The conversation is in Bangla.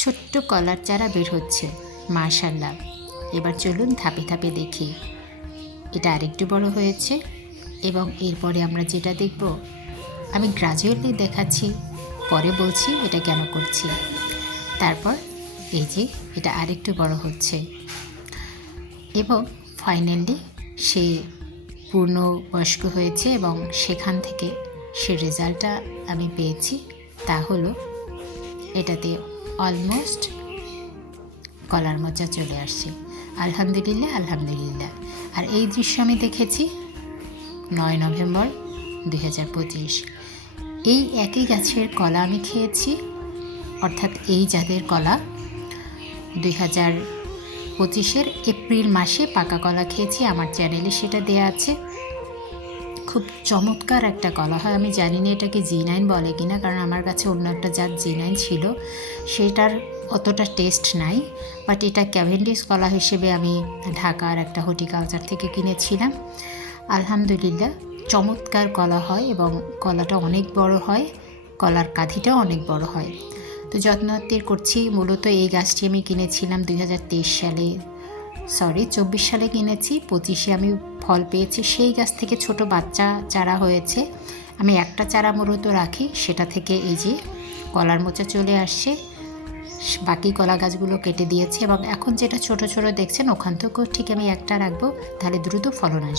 ছোট্ট কলার চারা বের হচ্ছে, মাশাআল্লাহ। এবার চলুন ধাপে ধাপে দেখি। এটা আরেকটু বড় হয়েছে এবং এরপরে আমরা যেটা দেখব, আমি গ্রাজুয়ালি দেখাচ্ছি, পরে বলছি এটা কেন করছি। তারপর এই যে এটা আরেকটু বড় হচ্ছে এবং ফাইনালি সে পূর্ণবয়স্ক হয়েছে এবং সেখান থেকে সে রেজাল্টটা আমি পেয়েছি। তা হলো এটাতে অলমোস্ট কলার মোচা চলে আসছে। আলহামদুলিল্লাহ, আলহামদুলিল্লাহ। আর এই দৃশ্য আমি দেখেছি 9 নভেম্বর 2025। এই একই গাছের কলা আমি খেয়েছি, অর্থাৎ এই জাতের কলা 2025-এর এপ্রিল মাসে পাকা কলা খেয়েছি। আমার চ্যানেলে সেটা দেয়া আছে। খুব চমৎকার একটা কলা হয়। আমি জানি না এটাকে জি9 বলে কিনা, কারণ আমার কাছে অন্য একটা জাত জি9 ছিল, সেটার অতটা টেস্ট নাই। বাট এটা ক্যাভেন্ডিশ কলা হিসেবে আমি ঢাকার একটা হর্টিকালচার থেকে কিনেছিলাম। আলহামদুলিল্লাহ, চমৎকার কলা হয় এবং কলাটা অনেক বড় হয়, কলার কাঠিটাও অনেক বড় হয়। তো যত্নাত্তির করছি। মূলত এই গাছটি আমি কিনেছিলাম 24 সালে কিনেছি। 25-এ আমি ফল পেয়েছি। সেই গাছ থেকে ছোট বাচ্চা চারা হয়েছে। আমি একটা চারা মূলত রাখি, সেটা থেকে এই যে কলার মোচা চলে আসছে। বাকি কলা গাছগুলো কেটে দিয়েছি এবং এখন যেটা ছোট ছোট দেখছেন ওখান থেকেও ঠিক আমি একটা রাখবো, তাহলে দ্রুত ফলন আসবে।